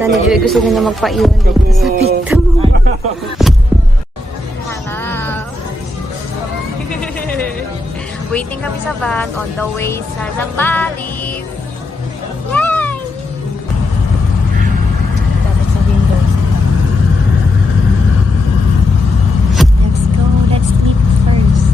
na ni Joy. Gusto niya magpaiwan dito sa pito. Hello. Waiting kami sa van on the way sa Zambales. Yay! Dapat sa windows. Let's go. Let's sleep first.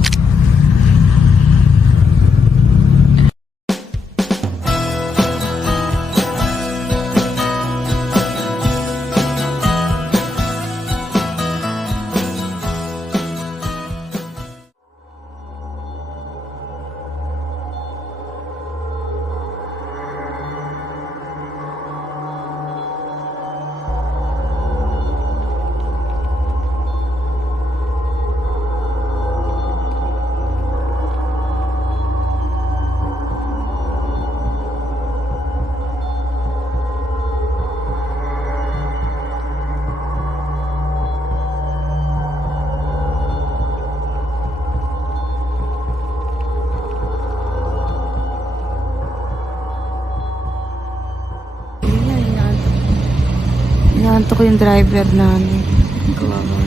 Inaanto ko yung driver namin. Kawawa.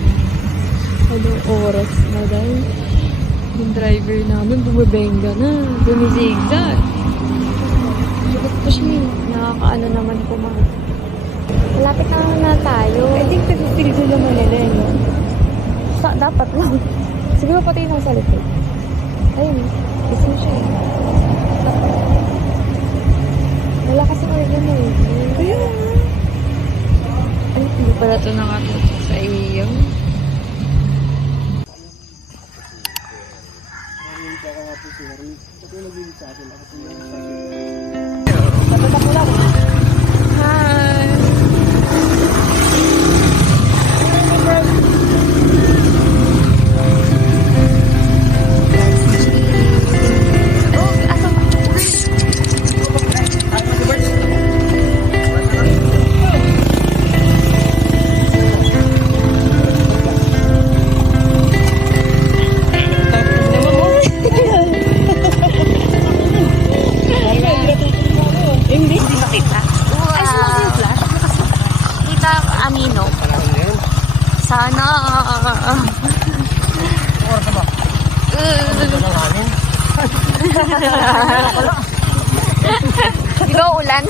Anong oras na daw? Yung driver namin bumabenga na. Bumizigzag. Bakit po siya? Nakakaano naman po mga. Malapit na tayo. I think nag-filter naman nila eh. No? Dapat lang. Siguro pati yung nasa likod. Ayun. Gising siya eh. Wala kasi order na eh. Ayun. Ay, hindi pala ito nakatuto sa iyo. Hi! Sana. Di ba ulan?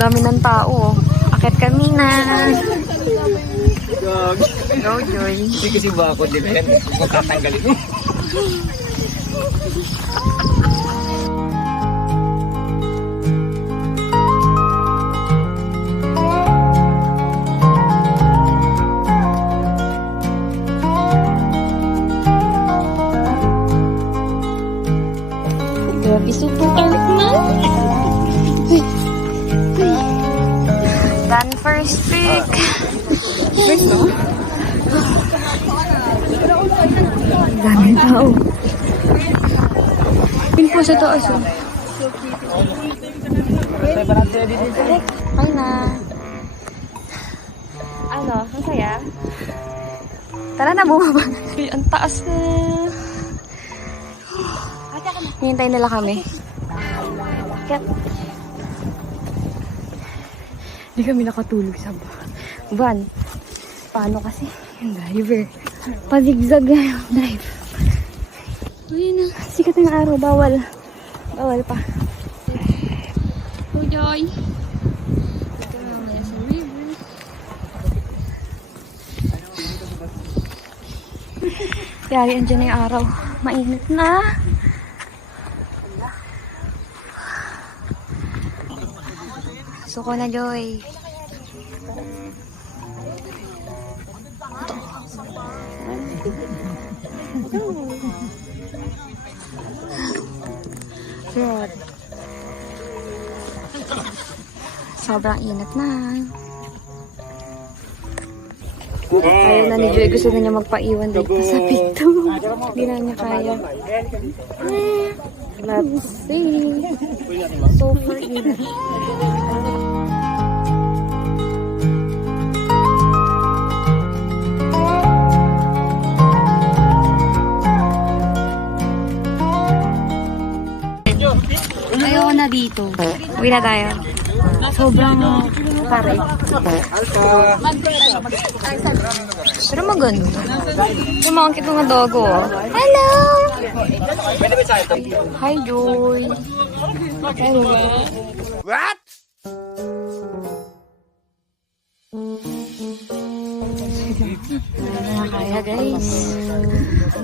Dami ng tao. Akit kami na. Go, Joy. Hindi kasi ba ako din yan? Magkatanggalin mo. Grabe, super dark na. Done first pick. First, no? Dami tao. Pin po sa taas, oh. Ay na. Ano? Ang saya? Tara na, bumaba. Ang taas na. Hintay nila kami. Kat. Hindi kami nakatulog sa van. Paano kasi? Yung driver. Pa-zigzag yung drive. Ayun na. Sikat ng araw. Bawal. Bawal pa. Oh, Joy. Yari, andyan na yung araw. Mainit na. Suko na, Joy. God. Sobrang init na. Ayaw na ni Joy. Gusto na niya magpaiwan dito sa pito. Hindi na niya kaya. Let's see. Super init. na dito. Uwi na tayo. Sobrang pare. Pero maganda. Sumakit mga dogo. Hello! Hi, Joy. Hello. What? Kaya guys.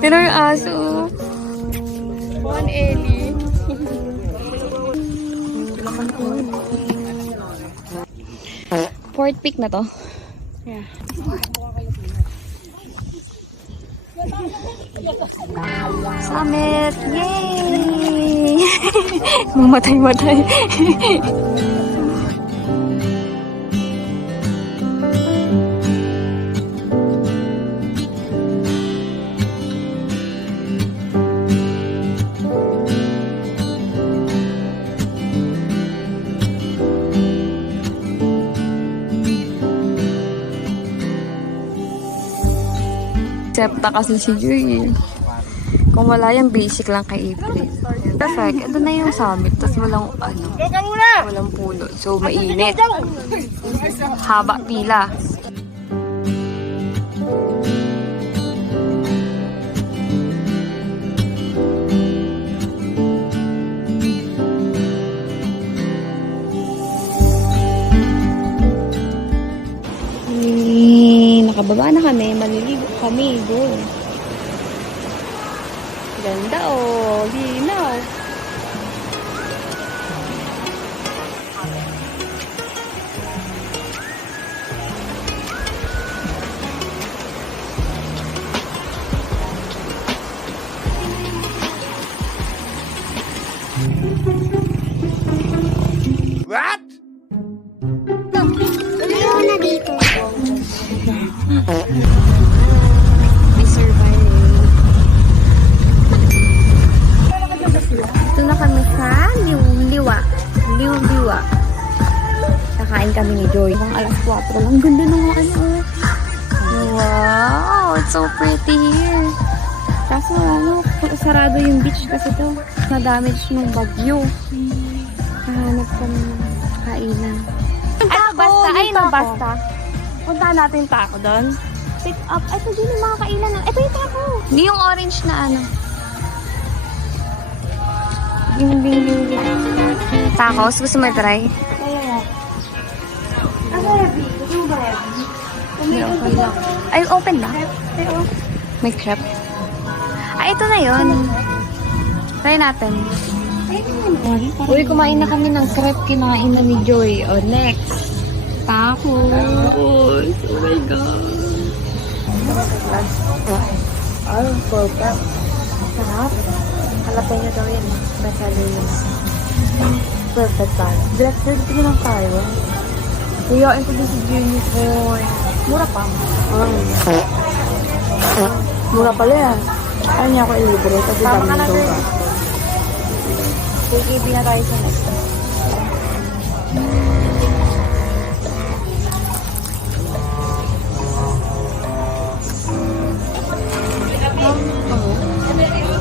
Tino yung aso. Juan Eli. Fourth pick na to. Yeah. Summit! Yay! Mamatay-matay. Septa kasi si Joy. Kung wala yung basic lang kay April. Perfect. Ito na yung summit. Tapos walang walang puno. So, mainit. Haba pila. Nakababa na kami, maliligo kami, go. Ganda oh, linaw. What? Ayaw na dito. We survived. Ito na kami sa liwa. Nakain kami ni Joy. Hanggang alas 4 lang. Ganda ng mga ano. Wow! It's so pretty here. Kaso ano, sarado yung beach kasi to. Na-damage ng bagyo. Hahanap kami ng kainan. Ano basta? Ay, no, basta. Puntahan natin yung taco doon. Pick up. Ito din yung mga kainan. Ito yung taco. Hindi yung orange na ano. Yung bing. Tacos? Gusto mo try? Hindi, okay lang. Ay, open na. May crepe. Ay, ito na yun. Try natin. Uy, kumain na kami ng crepe kinain na ni Joy. O, next. Tacos. Oh my God. Ay, perfect. Sarap. Halapay nyo daw yan. Basalo yun. Perfect tayo. Direct ko lang tayo. Kuyain ko din si Jimmy Boy. Mura pa. Mura pala yan. Ayaw niya ako ilibre kasi dami ng doga. Sige, na tayo sa next.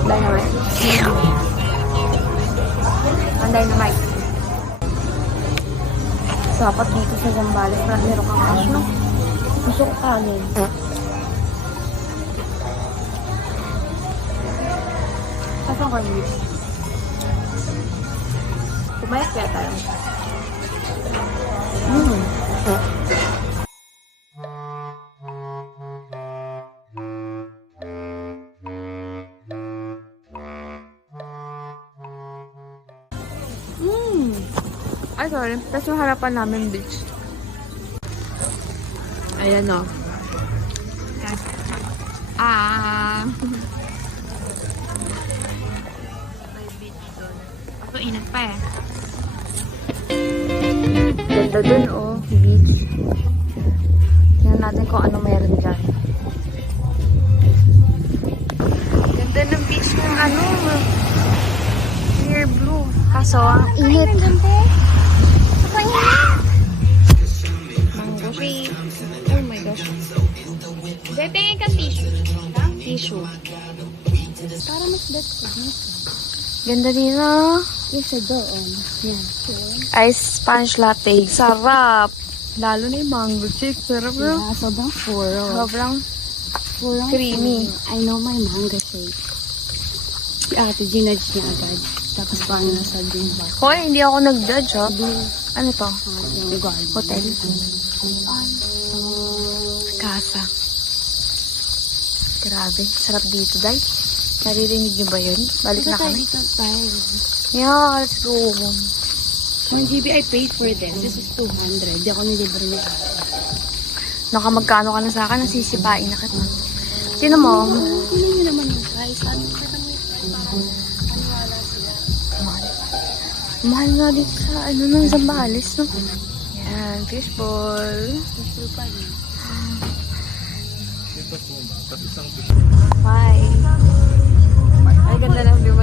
Dynamite. Ang dynamite. Dapat dito sa Zambales para meron kang cash, no? Gusto ko kanin. Saan ko yung lips? Kumayat kaya tayo. Ay, sorry. Tapos yung harapan namin beach. Ayan o. May beach doon. Ako inat pa eh. Ganda dun oh. Beach. Tingnan natin kung ano meron dyan. Ganda ng beach ng ano. Clear blue. Kaso, ang init. Mango shake. Oh my gosh. Tingin ka tissue. Tissue. Para mas bet ko dito. Ganda din Yung sa doon. Yan. Ice sponge latte. Sarap. Lalo na yung mango shake. Sarap bro. Yeah, sobrang puro. Sobrang Purong creamy. I know my mango shake. Si ate, ginudge niya agad. Tapos paano nasa din ba? Hoy, hindi ako nag-judge ha. Ano to? Yung garden. Hotel. Casa. Grabe. Sarap dito, day. Naririnig niyo ba yun? Balik na kami. Dito tayo. Yeah, let's go. 1 GB I paid for this. This is 200. Di ako nilibre niya. Nakamagkano ka na sa akin, nasisipain na kita. Sino mo? Kunin niyo naman yung price. Ano pa naman yung price? Maniwala sila. Mahal. Mahal nga dito sa, ng Zambales, no? Yan, fishball. Gusto pa rin. Bye. Ay, ganda ng view mo